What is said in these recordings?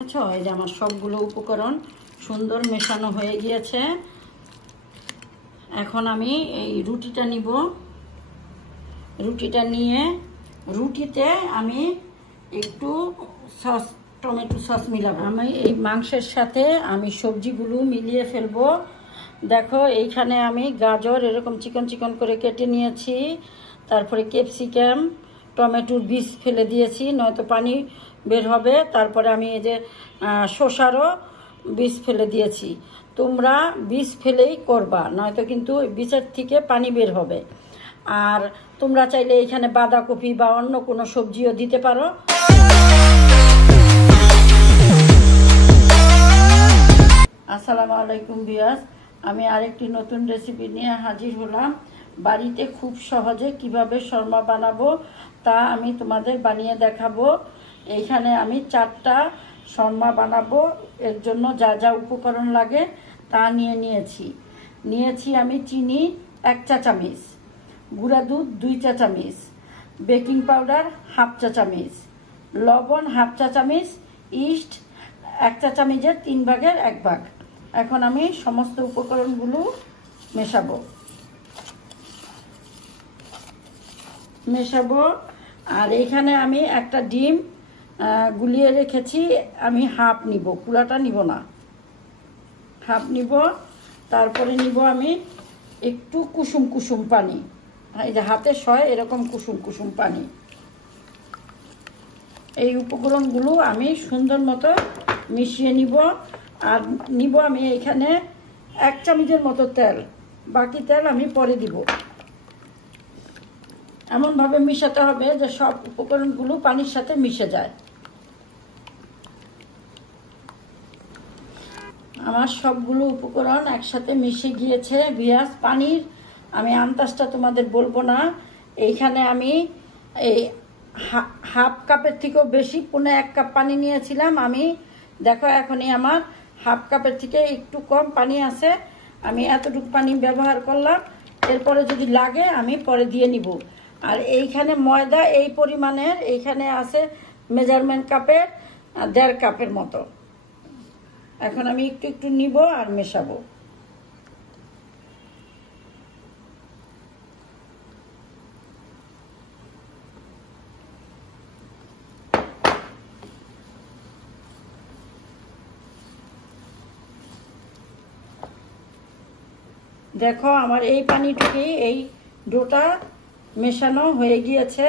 এই যে আমার সবগুলো উপকরণ সুন্দর মেশানো হয়ে গিয়েছে। এখন আমি এই রুটিটা নিব। রুটিটা নিয়ে রুটিতে আমি একটু সস, টমেটো সস মিলাবো। আমি এই মাংসের সাথে আমি সবজিগুলো মিলিয়ে ফেলবো। দেখো এইখানে আমি গাজর এরকম চিকন চিকন করে কেটে নিয়েছি, তারপরে ক্যাপসিকাম, টমেটোর বীজ ফেলে দিয়েছি, নয়তো পানি বের হবে। তারপরে আমি এই যে শসারও বীজ ফেলে দিয়েছি। তোমরা বীজ ফেলেই করবা, নয়তো কিন্তু বীজের থেকে পানি বের হবে। আর তোমরা চাইলে এখানে বাঁধাকপি বা অন্য কোনো সবজিও দিতে পারো। আসসালামু আলাইকুম ভিউয়ার্স, আমি আরেকটি নতুন রেসিপি নিয়ে হাজির হলাম। বাড়িতে খুব সহজে কিভাবে শর্মা বানাবো তা আমি তোমাদের বানিয়ে দেখাবো। এইখানে আমি 4টা শর্মা বানাবো। এর জন্য যা যা উপকরণ লাগে তা নিয়েছি আমি চিনি 1 চা চামচ, গুঁড়া দুধ 2 চা চামচ, বেকিং পাউডার 1/2 চা চামচ, লবণ 1/2 চা চামচ, ইস্ট 1 চা চামচের 3 ভাগের 1 ভাগ। এখন আমি সমস্ত উপকরণগুলো মেশাবো। আর এইখানে আমি একটা ডিম গুলিয়ে রেখেছি, আমি হাফ নিব, পুরাটা নিব না, হাফ নিব। তারপরে নিব আমি একটু কুসুম কুসুম পানি, এই যে হাতে সয় এরকম কুসুম কুসুম পানি। এই উপকরণগুলো আমি সুন্দর মতো মিশিয়ে নিব। আর নিব আমি এখানে 1 চামচের মতো তেল, বাকি তেল আমি পরে দিব। এমনভাবে মিশাতে হবে যে সব উপকরণগুলো পানির সাথে মিশে যায়। আমার সবগুলো উপকরণ একসাথে মিশে গিয়েছে। ভিউয়ার্স, পানির আমি আন্দাজটা তোমাদের বলবো না। এইখানে আমি এই হাফ কাপের থেকেও বেশি, 1.25 কাপ পানি নিয়েছিলাম আমি। দেখো এখনই আমার হাফ কাপের থেকে একটু কম পানি আছে। আমি এতটুকু পানি ব্যবহার করলাম। এরপরে যদি লাগে আমি পরে দিয়ে নিব। আর এইখানে ময়দা এই পরিমাণের, এইখানে আছে মেজারমেন্ট কাপের 1.5 কাপের মতো। এখন আমি একটু একটু নিব আর মেশাবো। দেখো আমার এই পানিটুকুই, এই ডোটা মেশানো হয়ে গিয়েছে।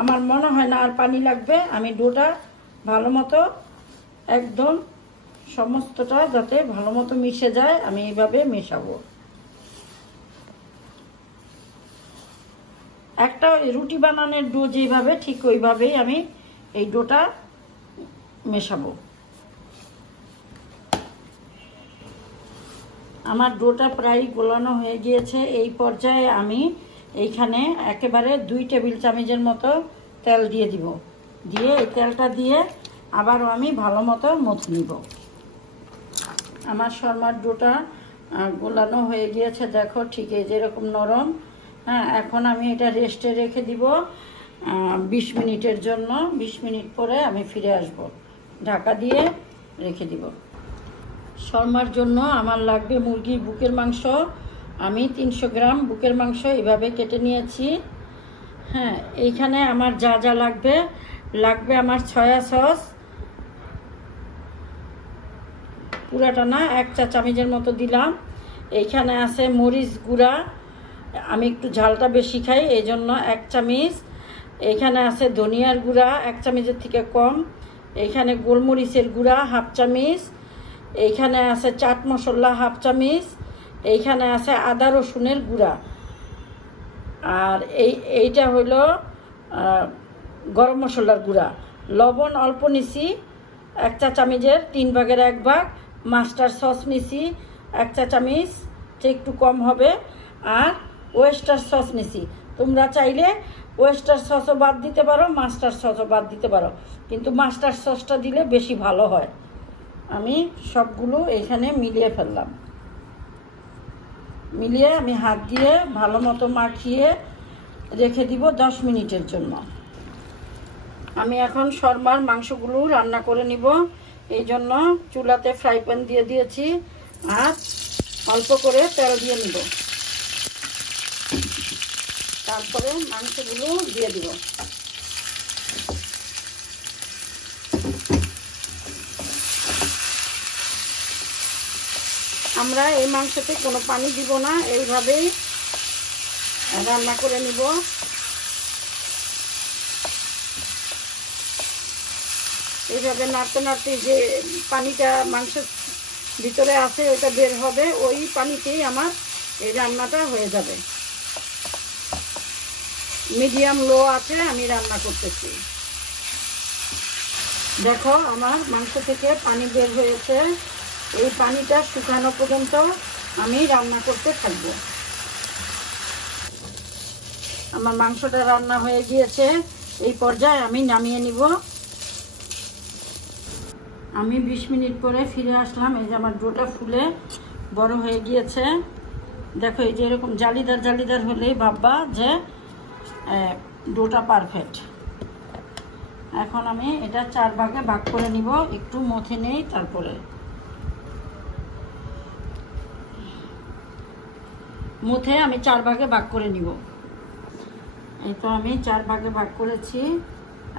আমার মনে হয় না আর পানি লাগবে। আমি ডোটা ভালো মতো একদম সমস্তটা যাতে ভালো মতো মিশে যায় আমি এইভাবে মেশাবো। একটা রুটি বানানোর ডো যেভাবে, ঠিক ওইভাবেই আমি এই ডোটা মেশাবো। আমার ডোটা প্রায় গোলানো হয়ে গিয়েছে। এই পর্যায়ে আমি এইখানে একেবারে 2 টেবিল চামচের মতো তেল দিয়ে দিব। দিয়ে এই তেলটা দিয়ে আবারও আমি ভালো মতো মথে নিব। আমার শর্মার ডোটা গোলানো হয়ে গিয়েছে, দেখো ঠিক এই যেরকম নরম। হ্যাঁ, এখন আমি এটা রেস্টে রেখে দিব 20 মিনিটের জন্য। 20 মিনিট পরে আমি ফিরে আসব। ঢাকা দিয়ে রেখে দিব। শর্মার জন্য আমার লাগবে মুরগির বুকের মাংস। আমি 300 গ্রাম বুকের মাংস এভাবে কেটে নিয়েছি। হ্যাঁ, এইখানে আমার যা যা লাগবে আমার সয়া সস, পুরাটা না, 1 চা চামচের মতো দিলাম। এইখানে আছে মরিচ গুঁড়া, আমি একটু ঝালটা বেশি খাই এই জন্য 1 চামচ। এইখানে আছে ধনিয়ার গুঁড়া 1 চামচের থেকে কম। এইখানে গোলমরিচের গুঁড়া 1/2 চামচ। এইখানে আছে চাট মশলা 1/2 চামচ। এইখানে আছে আদা রসুনের গুঁড়া। আর এইটা হলো গরম মশলার গুঁড়া। লবণ অল্প নিছি 1 চা চামচের 3 ভাগের 1 ভাগ। মাস্টার সস নিছি 1 চা চামচ, একটু কম হবে। আর ওয়েস্টার সস নিছি। তোমরা চাইলে ওয়েস্টার সসও বাদ দিতে পারো, মাস্টার সসও বাদ দিতে পারো, কিন্তু মাস্টার সসটা দিলে বেশি ভালো হয়। আমি সবগুলো এখানে মিলিয়ে ফেললাম। মিলিয়ে আমি হাত দিয়ে ভালো মতো মাখিয়ে রেখে দিব 10 মিনিটের জন্য। আমি এখন শর্মার মাংসগুলো রান্না করে নিব। এই জন্য চুলাতে ফ্রাই প্যান দিয়ে দিয়েছি আর অল্প করে তেল দিয়ে নিব। তারপরে মাংসগুলো দিয়ে দিব। আমরা এই মাংসতে কোনো পানি দিব না, এইভাবেই রান্না করে নিব। এইভাবে নাড়তে নাড়তে যে পানিটা মাংসের ভিতরে আছে ওটা বের হবে, ওই পানিতেই আমার এই রান্নাটা হয়ে যাবে। মিডিয়াম লো আছে আমি রান্না করতেছি। দেখো আমার মাংস থেকে পানি বের হয়েছে, এই পানিটা শুকানো পর্যন্ত আমি রান্না করতে থাকবো। আমার মাংসটা রান্না হয়ে গিয়েছে, এই পর্যায়ে আমি নামিয়ে নিব। আমি 20 মিনিট পরে ফিরে আসলাম। এই যে আমার ডোটা ফুলে বড় হয়ে গিয়েছে। দেখো এই যে এরকম জালিদার জালিদার হলেই ভাববা যে ডোটা পারফেক্ট। এখন আমি এটা 4 ভাগে ভাগ করে নিব, একটু মথে নেই। তারপরে মথে আমি 4 ভাগে ভাগ করে নিব। এই তো আমি 4 ভাগে ভাগ করেছি।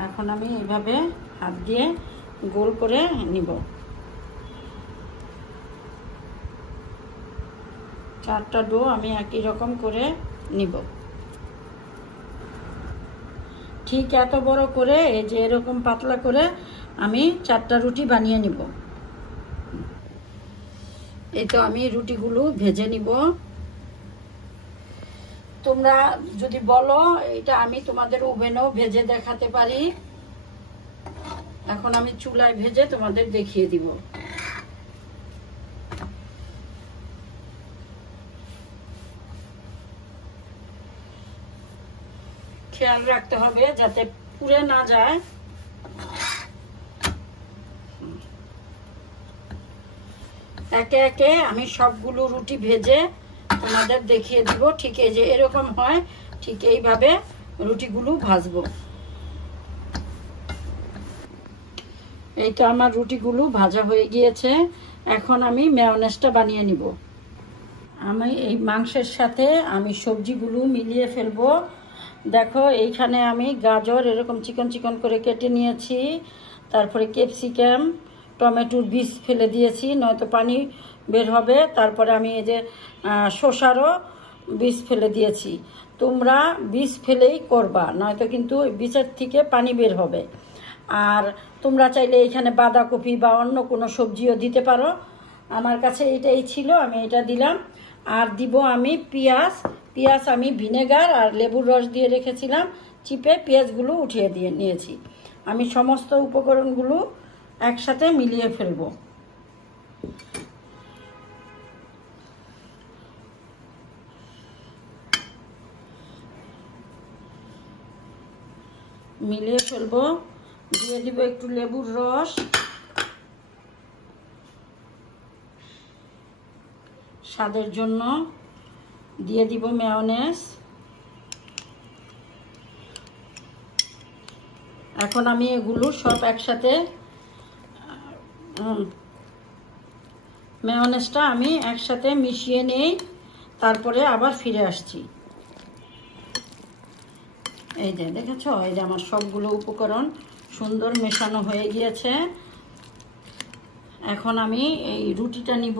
এখন আমি এইভাবে হাত দিয়ে গোল করে নিব। 4টা ডো আমি একই রকম করে নিব। ঠিক এত বড় করে এই যে এরকম পাতলা করে আমি 4টা রুটি বানিয়ে নিব। এই তো আমি রুটিগুলো ভেজে নিব। তোমরা যদি বলো এটা আমি তোমাদের ওভেনেও ভেজে দেখাতে পারি। এখন আমি চুলায় ভেজে তোমাদের দেখিয়ে দিব। খেয়াল রাখতে হবে যাতে পুড়ে না যায়। একে একে আমি সবগুলো রুটি ভেজে তোমাদের দেখিয়ে দিব। ঠিক এই যে এরকম হয়, ঠিক এইভাবে রুটিগুলো ভাজবো। এই তো আমার রুটিগুলো ভাজা হয়ে গিয়েছে। এখন আমি মেয়োনেজটা বানিয়ে নিব। আমি এই মাংসের সাথে আমি সবজিগুলো মিলিয়ে ফেলবো। দেখো এইখানে আমি গাজর এরকম চিকন চিকন করে কেটে নিয়েছি, তারপরে ক্যাপসিকাম, টমেটোর বীজ ফেলে দিয়েছি, নয়তো পানি বের হবে। তারপরে আমি এই যে শসারও বীজ ফেলে দিয়েছি। তোমরা বীজ ফেলেই করবা, নয়তো কিন্তু বীজের থেকে পানি বের হবে। আর তোমরা চাইলে এখানে বাঁধাকপি বা অন্য কোনো সবজিও দিতে পারো। আমার কাছে এটাই ছিল, আমি এটা দিলাম। আর দিব আমি পেঁয়াজ। পেঁয়াজ আমি ভিনেগার আর লেবুর রস দিয়ে রেখেছিলাম, চিপে পেঁয়াজগুলো উঠিয়ে দিয়ে নিয়েছি। আমি সমস্ত উপকরণগুলো একসাথে মিলিয়ে ফেলবো। মিলিয়ে ফেলবো। দিয়ে দিব একটু লেবুর রস, স্বাদের জন্য দিয়ে দিব মেয়োনেজ। এখন আমি এগুলো সব একসাথে মেয়োনেজটা আমি একসাথে মিশিয়ে নেই, তারপরে আবার ফিরে আসছি। এই যে দেখেছো, এই যে আমার সবগুলো উপকরণ সুন্দর মেশানো হয়ে গিয়েছে। এখন আমি এই রুটিটা নিব।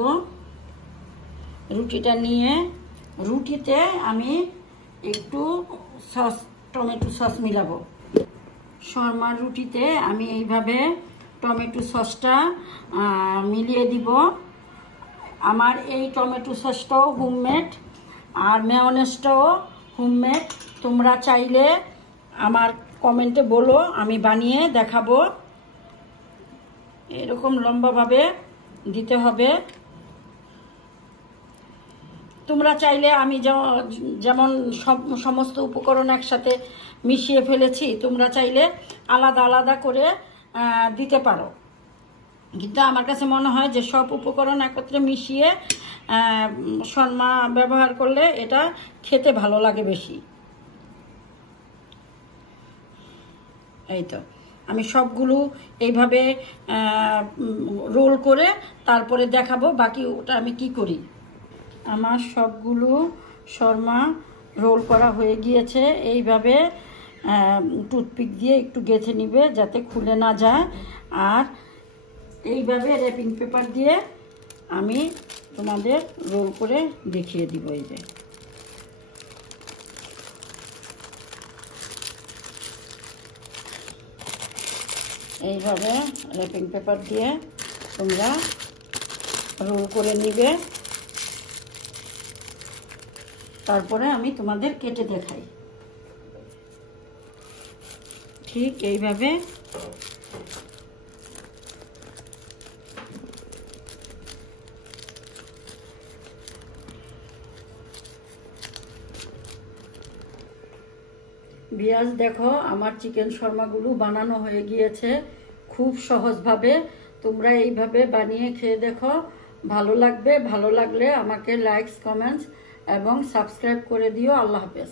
রুটিটা নিয়ে রুটিতে আমি একটু সস, টমেটো সস মিলাবো। শর্মার রুটিতে আমি এইভাবে টমেটো সসটা মিলিয়ে দিব। আমার এই টমেটো সসটাও হোমমেড আর মেয়োনেজটাও হোমমেড। তোমরা চাইলে আমার কমেন্টে বলো, আমি বানিয়ে দেখাবো। এরকম লম্বাভাবে দিতে হবে। তোমরা চাইলে আমি যেমন সমস্ত উপকরণ একসাথে মিশিয়ে ফেলেছি, তোমরা চাইলে আলাদা আলাদা করে দিতে পারো। কিন্তু আমার কাছে মনে হয় যে সব উপকরণ একত্রে মিশিয়ে শর্মা ব্যবহার করলে এটা খেতে ভালো লাগে বেশি। এই তো আমি সবগুলো এইভাবে রোল করে তারপরে দেখাবো বাকি ওটা আমি কি করি। আমার সবগুলো শর্মা রোল করা হয়ে গিয়েছে। এইভাবে টুথপিক দিয়ে একটু গেঁথে নিবে যাতে খুলে না যায়। আর এইভাবে র্যাপিং পেপার দিয়ে আমি তোমাদের রোল করে দেখিয়ে দিব। এই যে এইভাবে র্যাপিং পেপার দিয়ে তোমরা রোল করে নিবে। তারপরে আমি তোমাদের কেটে দেখাই। ঠিক এইভাবে ভিউয়ার্স দেখো আমার চিকেন শর্মাগুলো বানানো হয়ে গিয়েছে খুব সহজভাবে। তোমরা এইভাবে বানিয়ে খেয়ে দেখো, ভালো লাগবে। ভালো লাগলে আমাকে লাইকস, কমেন্টস এবং সাবস্ক্রাইব করে দিও। আল্লাহ হাফেজ।